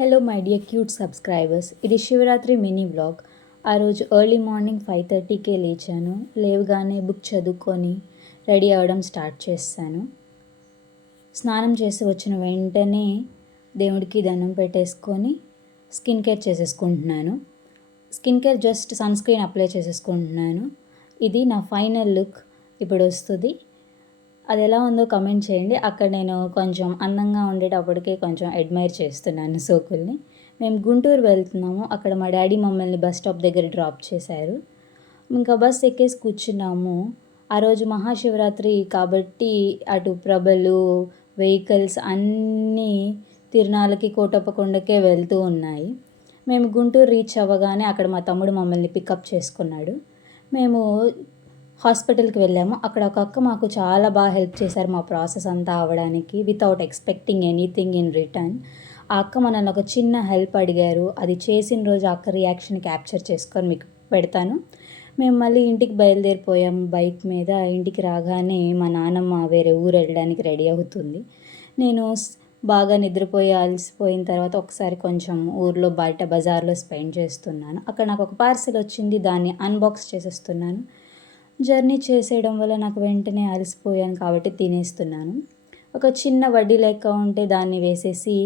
Hello my dear cute subscribers, ఇది Shivaratri mini vlog. ఆ రోజు ఎర్లీ మార్నింగ్ 5:30కే లేచాను. లేవగానే బుక్ చదువుకొని రెడీ అవ్వడం స్టార్ట్ చేశాను. స్నానం చేసి వచ్చిన వెంటనే దేవుడికి దండం పెట్టేసుకొని స్కిన్ కేర్ చేసేసుకుంటున్నాను. Skin care just sunscreen apply చేసేసుకుంటున్నాను. ఇది నా ఫైనల్ లుక్ ఇప్పుడు వస్తుంది. అది ఎలా ఉందో కమెంట్ చేయండి. అక్కడ నేను కొంచెం అందంగా ఉండేటప్పటికే కొంచెం అడ్మైర్ చేస్తున్నాను సోకుల్ని. మేము గుంటూరు వెళ్తున్నాము. అక్కడ మా డాడీ మమ్మల్ని బస్ స్టాప్ దగ్గర డ్రాప్ చేశారు. ఇంకా బస్ ఎక్కేసి కూర్చున్నాము. ఆ రోజు మహాశివరాత్రి కాబట్టి అటు ప్రభలు, వెహికల్స్ అన్నీ తిరునాళ్ళకి, కోటప్పకొండకే వెళ్తూ ఉన్నాయి. మేము గుంటూరు రీచ్ అవ్వగానే అక్కడ మా తమ్ముడు మమ్మల్ని పికప్ చేసుకున్నాడు. మేము హాస్పిటల్కి వెళ్ళాము. అక్కడ ఒక అక్క మాకు చాలా బాగా హెల్ప్ చేశారు మా ప్రాసెస్ అంతా అవ్వడానికి, without expecting anything in return. ఆ అక్క మనల్ని ఒక చిన్న హెల్ప్ అడిగారు. అది చేసిన రోజు ఆ అక్క రియాక్షన్ క్యాప్చర్ చేసుకొని మీకు పెడతాను. మేము మళ్ళీ ఇంటికి బయలుదేరిపోయాము బైక్ మీద. ఇంటికి రాగానే మా నాన్నమ్మ వేరే ఊరు వెళ్ళడానికి రెడీ అవుతుంది. నేను బాగా నిద్రపోయి అలసిపోయిన తర్వాత ఒకసారి కొంచెం ఊర్లో బయట బజార్లో స్పెండ్ చేస్తున్నాను. అక్కడ నాకు ఒక పార్సిల్ వచ్చింది. దాన్ని అన్బాక్స్ చేసేస్తున్నాను. జర్నీ చేసేయడం వల్ల నాకు వెంటనే అలసిపోయాను కాబట్టి తినేస్తున్నాను. ఒక చిన్న వడ్డీ లెక్క ఉంటే దాన్ని వేసేసి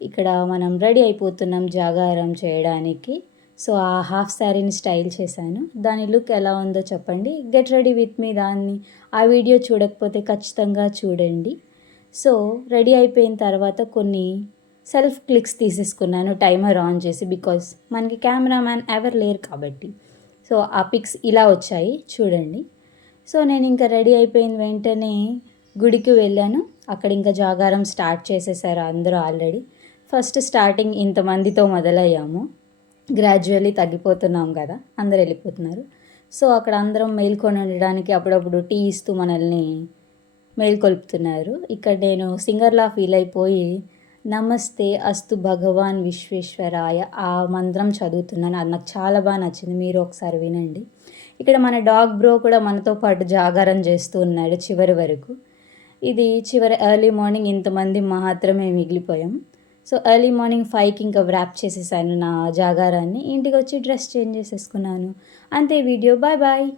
ఇక్కడ మనం రెడీ అయిపోతున్నాం జాగారం చేయడానికి. సో ఆ హాఫ్ శారీని స్టైల్ చేశాను. దాని లుక్ ఎలా ఉందో చెప్పండి. Get ready with me. దాన్ని ఆ వీడియో చూడకపోతే ఖచ్చితంగా చూడండి. సో రెడీ అయిపోయిన తర్వాత కొన్ని సెల్ఫ్ క్లిక్స్ తీసేసుకున్నాను టైమర్ ఆన్ చేసి, బికాజ్ మనకి కెమెరామ్యాన్ ఎవరు లేరు కాబట్టి. సో ఆ పిక్స్ ఇలా వచ్చాయి చూడండి. సో నేను ఇంకా రెడీ అయిపోయిన వెంటనే గుడికి వెళ్ళాను. అక్కడ ఇంకా జాగారం స్టార్ట్ చేసేసారు అందరూ ఆల్రెడీ. ఫస్ట్ స్టార్టింగ్ ఇంతమందితో మొదలయ్యాము. గ్రాడ్యువల్లీ తగ్గిపోతున్నాం కదా, అందరు వెళ్ళిపోతున్నారు. సో అక్కడ అందరం మేల్కొని ఉండడానికి అప్పుడప్పుడు టీ ఇస్తూ మనల్ని మేల్కొల్పుతున్నారు. ఇక్కడ నేను సింగర్లా ఫీల్ అయిపోయి నమస్తే అస్తు భగవాన్ విశ్వేశ్వరాయ ఆ మంత్రం చదువుతున్నాను. అది నాకు చాలా బాగా నచ్చింది. మీరు ఒకసారి వినండి. ఇక్కడ మన డాగ్ బ్రో కూడా మనతో పాటు జాగారం చేస్తూ ఉన్నాడు చివరి వరకు. ఇది చివరి ఎర్లీ మార్నింగ్ ఇంతమంది మాత్రమే మిగిలిపోయాం. సో ఎర్లీ మార్నింగ్ 5కి ఇంకా వ్రాప్ చేసేసాను నా జాగారాన్ని. ఇంటికి వచ్చి డ్రెస్ చేంజ్ చేసేసుకున్నాను. అంతే వీడియో. Bye bye.